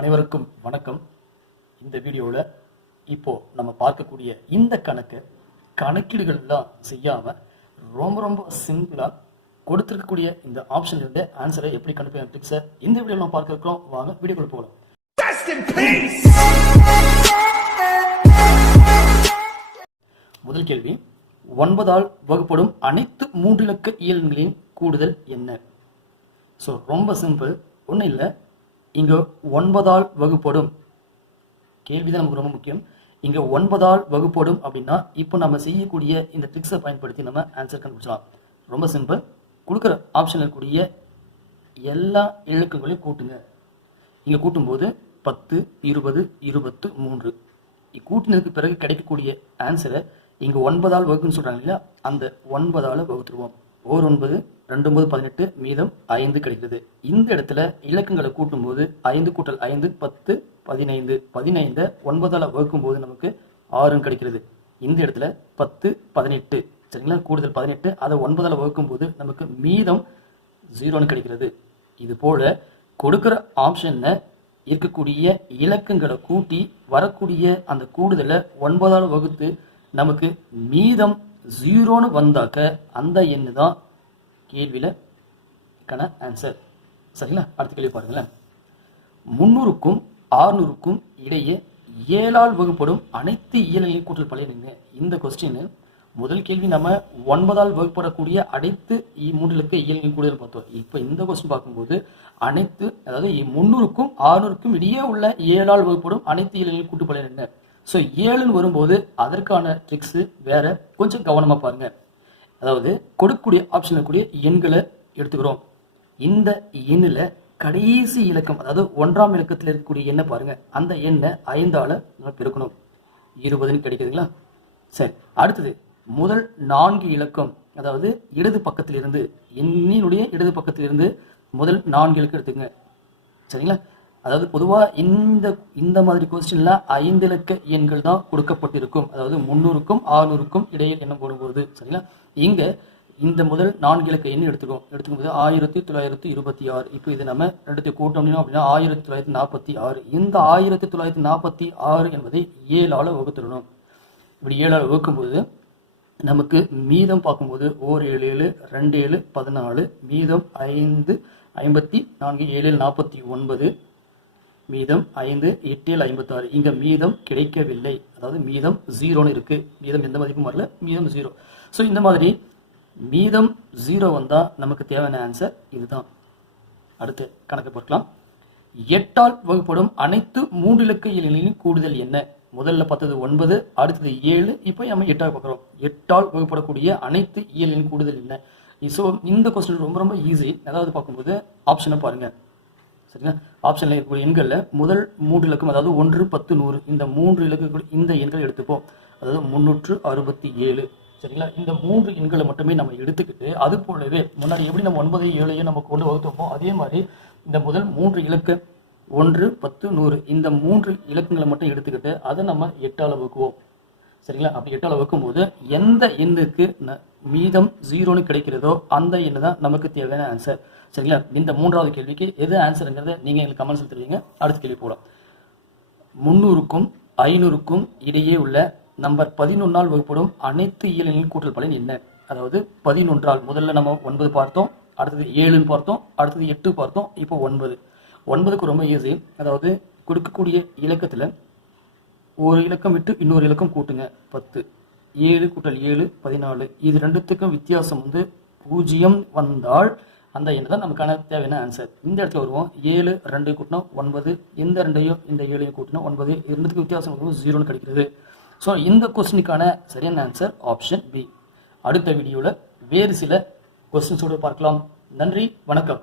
அனைவருக்கும் வணக்கம். இந்த வீடியோவில் இப்போ நம்ம பார்க்கக்கூடிய இந்த கணக்கு கணக்கீடுகள்லாம் செய்யாம ரொம்ப ரொம்ப சிம்பிளா கொடுத்திருக்கக்கூடிய இந்த ஆப்ஷன் இருந்து ஆன்சரை எப்படி கண்டுபிடிக்க டிப்ஸை இந்த வீடியோவில் நம்ம பார்க்க இருக்கிறோம். வாங்க வீடியோக்குள்ள போகலாம்! முதல் கேள்வி ஒன்பதால் வகுப்படும் அனைத்து மூன்றிலக்க இயல்களின் கூடுதல் என்ன? ஸோ ரொம்ப சிம்பிள் ஒன்றும் இல்லை. இங்கே ஒன்பதால் வகுப்படும். கேள்வி தான் நமக்கு ரொம்ப முக்கியம். இங்கே ஒன்பதால் வகுப்படும் அப்படின்னா இப்போ நம்ம செய்யக்கூடிய இந்த ட்ரிக்ஸை பயன்படுத்தி நம்ம ஆன்சர் கண்டுபிடிச்சலாம் ரொம்ப சிம்பிள் கொடுக்குற ஆப்ஷன் இருக்கக்கூடிய எல்லா இலக்கங்களையும் கூட்டுங்க. இங்கே கூட்டும்போது பத்து இருபது இருபத்து மூன்று. கூட்டினதுக்கு பிறகு கிடைக்கக்கூடிய ஆன்சரை இங்கே ஒன்பதால் வகுக்குன்னு சொல்கிறாங்க இல்லையா? அந்த ஒன்பதால் வகுத்துருவோம். ஓர் ஒன்பது ரெண்டு ஒன்பது பதினெட்டு மீதம் ஐந்து கிடைக்கிறது இந்த இடத்துல இலக்கங்களை கூட்டும்போது ஐந்து கூட்டல் ஐந்து பத்து பதினைந்து. பதினைந்தை ஒன்பதால் வகுக்கும்போது நமக்கு ஆறுன்னு கிடைக்கிறது. இந்த இடத்துல பத்து பதினெட்டு. சரிங்களா? கூடுதல் பதினெட்டு அதை ஒன்பதால் வகுக்கும்போது நமக்கு மீதம் ஜீரோன்னு கிடைக்கிறது. இது போல கொடுக்குற ஆப்ஷன்ல இருக்கக்கூடிய இலக்கங்களை கூட்டி வரக்கூடிய அந்த கூடுதலை ஒன்பதால் வகுத்து நமக்கு மீதம் ஜீரோன்னு வந்தாக்க அந்த எண்ணு தான் கேள்வியில கன ஆன்சர் சரிங்களா? அடுத்த கேள்வி பாருங்களேன். முந்நூறுக்கும் ஆறுநூறுக்கும் இடையே ஏழால் வகுப்படும் அனைத்து இயல்நிலை கூட்டல் பழைய இந்த கொஸ்டின் முதல் கேள்வி நம்ம ஒன்பதால் வகுப்படக்கூடிய அனைத்து இ- இயல்நிலை இயல்களின் கூடுதல் பார்த்தோம். இப்போ இந்த கொஸ்டின் பார்க்கும்போது அனைத்து அதாவது முந்நூறுக்கும் முன்னூறுக்கும் ஆறுநூறுக்கும் இடையே உள்ள ஏழால் வகுப்படும் அனைத்து இயல்நிலை கூட்டு பழைய ஸோ ஏழுன்னு வரும்போது அதற்கான ட்ரிக்ஸ் வேற கொஞ்சம் கவனமாக பாருங்க. அதாவது கொடுக்கக்கூடிய ஆப்ஷனில் இருக்கக்கூடிய எண்களை எடுத்துக்கிறோம். இந்த எண்ணில் கடைசி இலக்கம் அதாவது ஒன்றாம் இலக்கத்தில் இருக்கக்கூடிய எண்ணை பாருங்க. அந்த எண்ணை ஐந்தால நம்ம பெருக்கணும். இருபதுன்னு கிடைக்குதுங்களா? சரி அடுத்தது முதல் நான்கு இலக்கம் அதாவது இடது பக்கத்திலிருந்து எண்ணினுடைய இடது பக்கத்திலிருந்து முதல் நான்கு இலக்கம் எடுத்துக்கங்க. சரிங்களா? அதாவது பொதுவா இந்த இந்த மாதிரி கொஸ்டின்ல ஐந்து இலக்க எண்கள் தான் கொடுக்கப்பட்டிருக்கும். அதாவது முன்னூறுக்கும் ஆறுநூறுக்கும் இடையில் எண்ணம் போடும்போது சரிங்களா? இங்க இந்த முதல் நான்கு இலக்க எண் எடுத்துக்கோம் எடுத்துக்கும் போது ஆயிரத்தி தொள்ளாயிரத்தி இருபத்தி ஆறு. இப்போ இது நம்ம எடுத்து கூட்டணும் அப்படின்னா ஆயிரத்தி தொள்ளாயிரத்தி நாற்பத்தி ஆறு. இந்த ஆயிரத்தி தொள்ளாயிரத்தி நாற்பத்தி ஆறு என்பதை ஏழால் வகுத்துடணும். இப்படி ஏழால் வகுக்கும்போது நமக்கு மீதம் பார்க்கும்போது ஓர் ஏழு ஏழு ரெண்டு ஏழு பதினாலு மீதம் ஐந்து ஐம்பத்தி நான்கு ஏழு நாற்பத்தி ஒன்பது மீதம் ஐந்து எட்டு ஏழு ஐம்பத்தாறு. இங்க மீதம் கிடைக்கவில்லை. அதாவது மீதம் ஜீரோன்னு இருக்கு. மீதம் எந்த மதிப்பும் வரல. மீதம் ஜீரோ. ஸோ இந்த மாதிரி மீதம் ஜீரோ வந்தா நமக்கு தேவையான ஆன்சர் இதுதான். அடுத்து கணக்கு பார்க்கலாம். எட்டால் வகுப்படும் அனைத்து மூன்று இலக்க இயல்களின் கூடுதல் என்ன? முதல்ல பார்த்தது ஒன்பது அடுத்தது ஏழு. இப்போ நம்ம எட்டாக பார்க்குறோம். எட்டால் வகுப்படக்கூடிய அனைத்து இயலின் கூடுதல் என்ன? ஸோ இந்த கொஸ்டின் ரொம்ப ரொம்ப ஈஸி அதாவது பார்க்கும்போது ஆப்ஷனை பாருங்கள் சரிங்களா? ஆப்ஷன்ல இருக்கக்கூடிய எண்களில் முதல் மூன்று இலக்கம் அதாவது ஒன்று பத்து நூறு இந்த மூன்று இலக்கு இந்த எண்களை எடுத்துப்போம். அதாவது முன்னூற்று அறுபத்தி ஏழு. சரிங்களா? இந்த மூன்று எண்களை மட்டுமே நம்ம எடுத்துக்கிட்டு அது போலவே முன்னாடி எப்படி நம்ம ஒன்பது ஏழையும் நம்ம கொண்டு வகுத்தோமோ அதே மாதிரி இந்த முதல் மூன்று இலக்க ஒன்று பத்து நூறு இந்த மூன்று இலக்கங்களை மட்டும் எடுத்துக்கிட்டு அதை நம்ம எட்டால் வகுக்குவோம். சரிங்களா? அப்படி எட்டால் வகுக்கும்போது எந்த எண்ணுக்கு ந- மீதம் ஜீரோன்னு கிடைக்கிறதோ அந்த எண்ணு தான் நமக்கு தேவையான ஆன்சர் சரிங்களா? இந்த மூன்றாவது கேள்விக்கு எது ஆன்சருங்கிறத நீங்கள் எங்களுக்கு கமெண்ட் தெரிவிங்க. அடுத்த கேள்வி போகலாம் முந்நூறுக்கும் ஐநூறுக்கும் இடையே உள்ள நம்பர் பதினொன்றால் வகுப்படும் அனைத்து இயலின் கூட்டல் பலன் என்ன? அதாவது பதினொன்றால் முதல்ல நம்ம ஒன்பது பார்த்தோம் அடுத்தது ஏழுன்னு பார்த்தோம் அடுத்தது எட்டு பார்த்தோம் இப்போ ஒன்பது. ஒன்பதுக்கு ரொம்ப ஈஸி அதாவது கொடுக்கக்கூடிய இலக்கத்தில் ஒரு இலக்கம் விட்டு இன்னொரு இலக்கம் கூட்டுங்க. பத்து. ஏழு கூட்டல் ஏழு பதினாலு. இது ரெண்டுத்துக்கும் வித்தியாசம் வந்து பூஜ்ஜியம் வந்தால் அந்த எண்ணு தான் நமக்கான தேவையான ஆன்சர் இந்த இடத்துல வருவோம். ஏழு ரெண்டு கூட்டினா ஒன்பது இந்த ரெண்டையும் இந்த ஏழையும் கூட்டினா ஒன்பது. இது ரெண்டுத்துக்கு வித்தியாசம் ஜீரோன்னு கிடைக்கிறது. ஸோ இந்த கொஸ்டினுக்கான சரியான ஆன்சர் ஆப்ஷன் பி அடுத்த வீடியோவில் வேறு சில கொஸ்டின்ஸோடு பார்க்கலாம். நன்றி வணக்கம்.